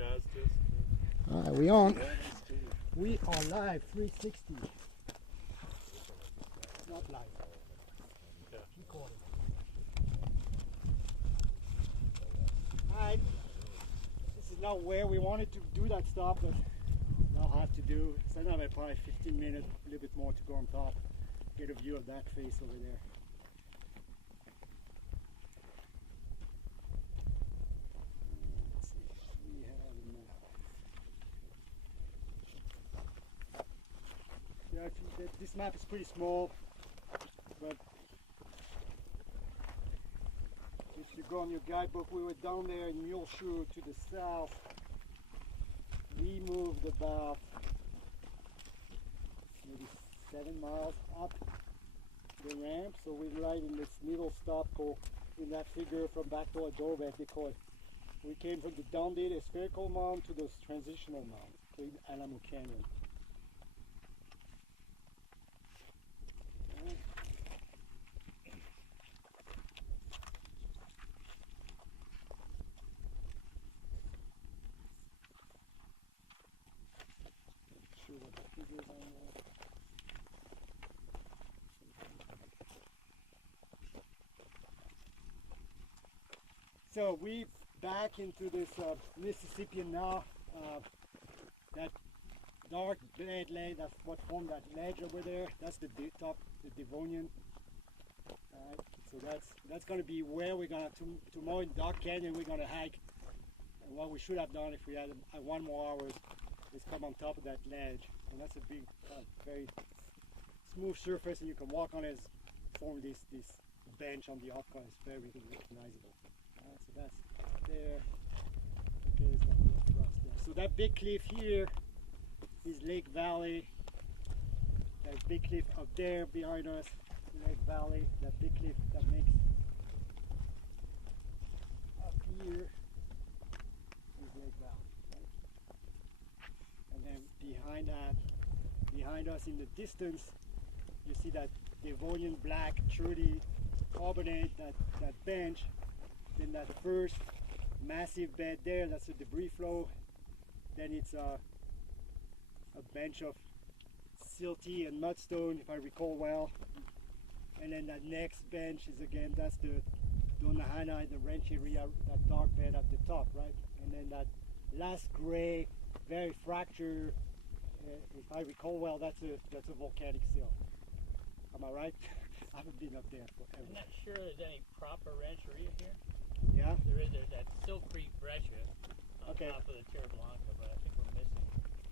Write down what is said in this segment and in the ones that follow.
jazz disc. All right, we on? Yeah, it's too. We are live 360. Not live. Yeah. Recording. Alright. This is not where we wanted to do that stop, but now I have to do. So now I have probably 15 minutes, a little bit more to go on top. Get a view of that face over there. Let's see what we have in there. Yeah, this map is pretty small, but if you go on your guidebook, we were down there in Muleshoe to the south. We moved about maybe 7 miles up the ramp, so we're right in this middle stop called, in that figure from back to a doorway, they call it. We came from the downed spherical mound to those transitional mound, to Alamo Canyon. So we back into this Mississippian now. That dark bed ledge, that's what formed that ledge over there. That's the top, the Devonian. So that's going to be where we're going to tomorrow in Dark Canyon. We're going to hike. And what we should have done if we had 1 more hour is come on top of that ledge. And that's a big, very smooth surface, and you can walk on it. Form this bench on the outcome. It's very recognizable. So that's there. Okay, it's like across there. So that big cliff here is Lake Valley. That big cliff up there behind us, Lake Valley. That big cliff that makes up here is Lake Valley. Right? And then behind us in the distance, you see that Devonian black 30 carbonate, that bench. Then that first massive bed there, that's a debris flow. Then it's a bench of silty and mudstone, if I recall well. And then that next bench is again, that's the Donahana, the Rancheria, that dark bed at the top, right? And then that last gray, very fractured, if I recall well, that's a volcanic sill. Am I right? I haven't been up there forever. I'm not sure there's any proper rancheria here. Yeah? There's that Silk Creek breccia on top of the Terra Blanca, but I think we're missing.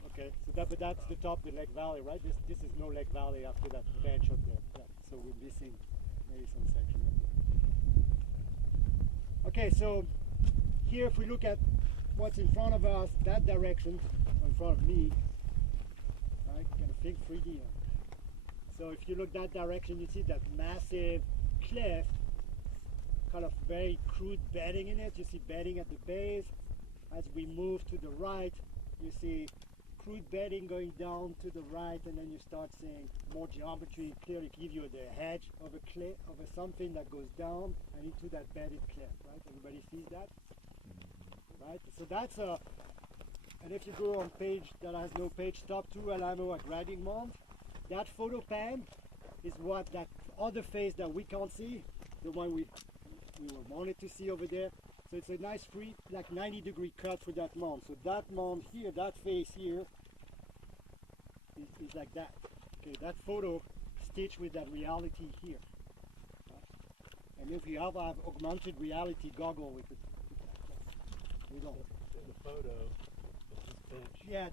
Okay, so that's the top of the Lake Valley, right? This is no Lake Valley after that bench up there. Yeah, so we're missing maybe some section up there. Okay, so here if we look at what's in front of us, that direction, in front of me, right? Gonna think 3D. So if you look that direction, you see that massive cliff, kind of very crude bedding in it. You see bedding at the base. As we move to the right, you see crude bedding going down to the right, and then you start seeing more geometry clearly give you the edge of a cliff, of something that goes down and into that bedded cliff, right? Everybody sees that? Right? So that's and if you go on page that has no page, top 2 Alamo at Grading Mound, that photo pan is what that other face that we can't see, the one we wanted to see over there. So it's a nice free, like 90-degree cut for that mound. So that mound here, that face here, is like that. Okay, that photo stitched with that reality here. And if you have augmented reality goggle with it, we don't. The photo of this bench. Yeah,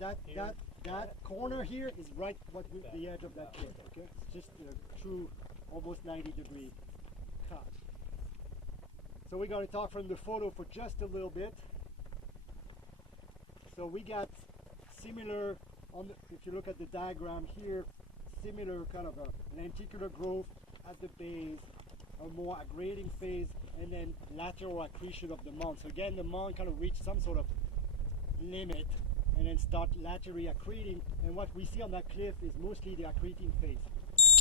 that corner here is right what with the edge of that cliff. Okay, it's just a true, almost 90-degree cut. So we're going to talk from the photo for just a little bit. So we got similar, if you look at the diagram here, similar kind of a lenticular growth at the base, a more aggregating phase, and then lateral accretion of the mound. So again, the mound kind of reached some sort of limit and then start laterally accreting. And what we see on that cliff is mostly the accreting phase.